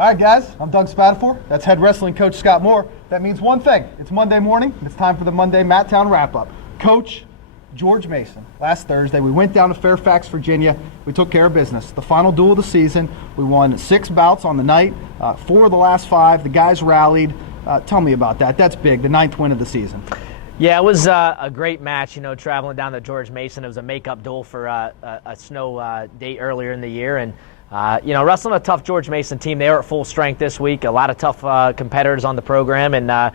All right, guys, I'm Doug Spatafor. That's head wrestling coach Scott Moore. That means one thing. It's Monday morning. It's time for the Monday Matt Town wrap-up. Coach George Mason, last Thursday, we went down to Fairfax, Virginia. We took care of business. The final duel of the season. We won 6 bouts on the night, 4 of the last 5. The guys rallied. Tell me about that. That's big, the 9th win of the season. Yeah, it was a great match, traveling down to George Mason. It was a makeup duel for a snow date earlier in the year. And wrestling a tough George Mason team. They were at full strength this week. A lot of tough competitors on the program, and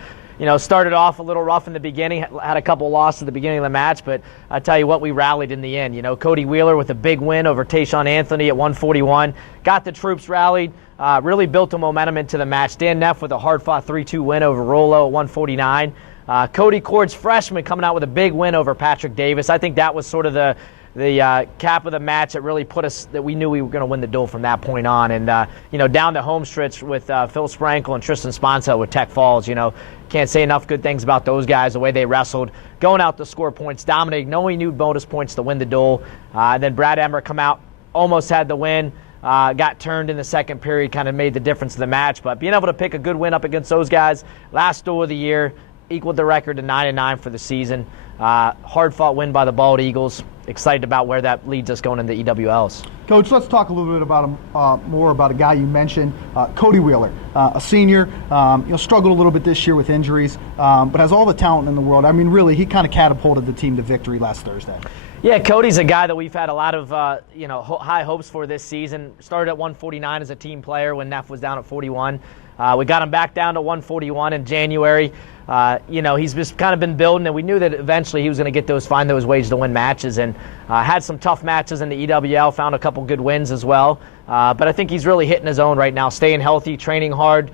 started off a little rough in the beginning. Had a couple losses at the beginning of the match, but I tell you what, we rallied in the end. Cody Wheeler with a big win over Tayshawn Anthony at 141. Got the troops rallied. Really built the momentum into the match. Dan Neff with a hard-fought 3-2 win over Rollo at 149. Cody Cord's freshman coming out with a big win over Patrick Davis. I think that was sort of the cap of the match that really put us, that we knew we were going to win the duel from that point on. And, down the home stretch with Phil Sprankle and Tristan Sponsel with Tech Falls, can't say enough good things about those guys, the way they wrestled, going out to score points, dominating, knowing he knew bonus points to win the duel. Then Brad Emmer come out, almost had the win, got turned in the second period, kind of made the difference in the match. But being able to pick a good win up against those guys, last duel of the year, equaled the record to 9-9 for the season. Hard-fought win by the Bald Eagles. Excited about where that leads us going into EWLs. Coach, let's talk a little bit about more about a guy you mentioned, Cody Wheeler, a senior. Struggled a little bit this year with injuries, but has all the talent in the world. I mean, really, he kind of catapulted the team to victory last Thursday. Yeah, Cody's a guy that we've had a lot of high hopes for this season. Started at 149 as a team player when Neff was down at 41. We got him back down to 141 in January. He's just kind of been building, and we knew that eventually he was going to find those ways to win matches, and had some tough matches in the EWL, found a couple good wins as well. But I think he's really hitting his own right now, staying healthy, training hard,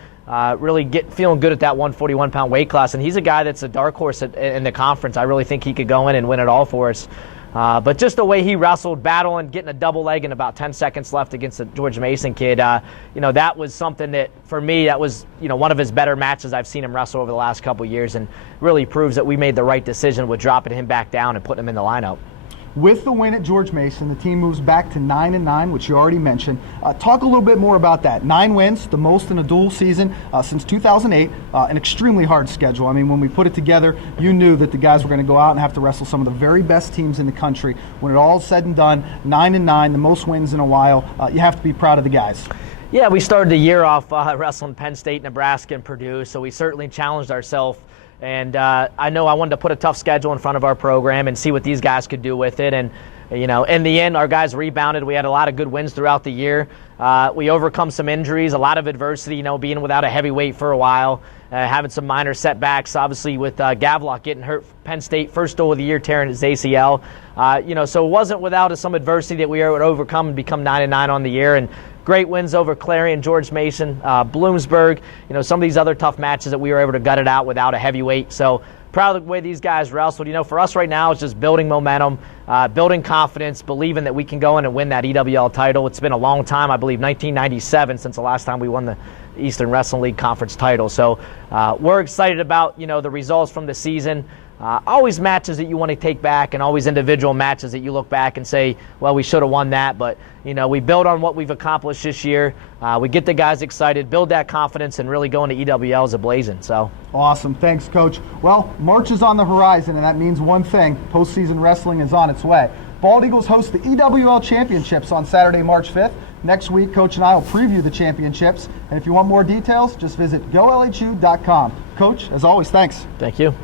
really feeling good at that 141-pound weight class. And he's a guy that's a dark horse in the conference. I really think he could go in and win it all for us. But just the way he wrestled, battling, getting a double leg in about 10 seconds left against the George Mason kid, that was something that, for me, that was, one of his better matches I've seen him wrestle over the last couple of years, and really proves that we made the right decision with dropping him back down and putting him in the lineup. With the win at George Mason, the team moves back to 9-9, which you already mentioned. Talk a little bit more about that. 9 wins, the most in a dual season since 2008, an extremely hard schedule. I mean, when we put it together, you knew that the guys were going to go out and have to wrestle some of the very best teams in the country. When it all is said and done, 9-9, the most wins in a while. You have to be proud of the guys. Yeah, we started the year off wrestling Penn State, Nebraska, and Purdue, so we certainly challenged ourselves. And I know I wanted to put a tough schedule in front of our program and see what these guys could do with it. And, in the end, our guys rebounded. We had a lot of good wins throughout the year. We overcome some injuries, a lot of adversity, being without a heavyweight for a while, having some minor setbacks, obviously, with Gavlock getting hurt, Penn State, first duel of the year, tearing his ACL. So it wasn't without some adversity that we were able to overcome and become 9-9 on the year. And great wins over Clarion, George Mason, Bloomsburg, some of these other tough matches that we were able to gut it out without a heavyweight. So proud of the way these guys wrestled. For us right now, it's just building momentum, building confidence, believing that we can go in and win that EWL title. It's been a long time, I believe 1997 since the last time we won the Eastern Wrestling League Conference title. So we're excited about, the results from the season. Always matches that you want to take back, and always individual matches that you look back and say, well, we should have won that. But, we build on what we've accomplished this year. We get the guys excited, build that confidence, and really go into EWLs ablazing. So awesome. Thanks, Coach. Well, March is on the horizon, and that means one thing. Postseason wrestling is on its way. Bald Eagles host the EWL Championships on Saturday, March 5th. Next week, Coach and I will preview the championships. And if you want more details, just visit golhu.com. Coach, as always, thanks. Thank you.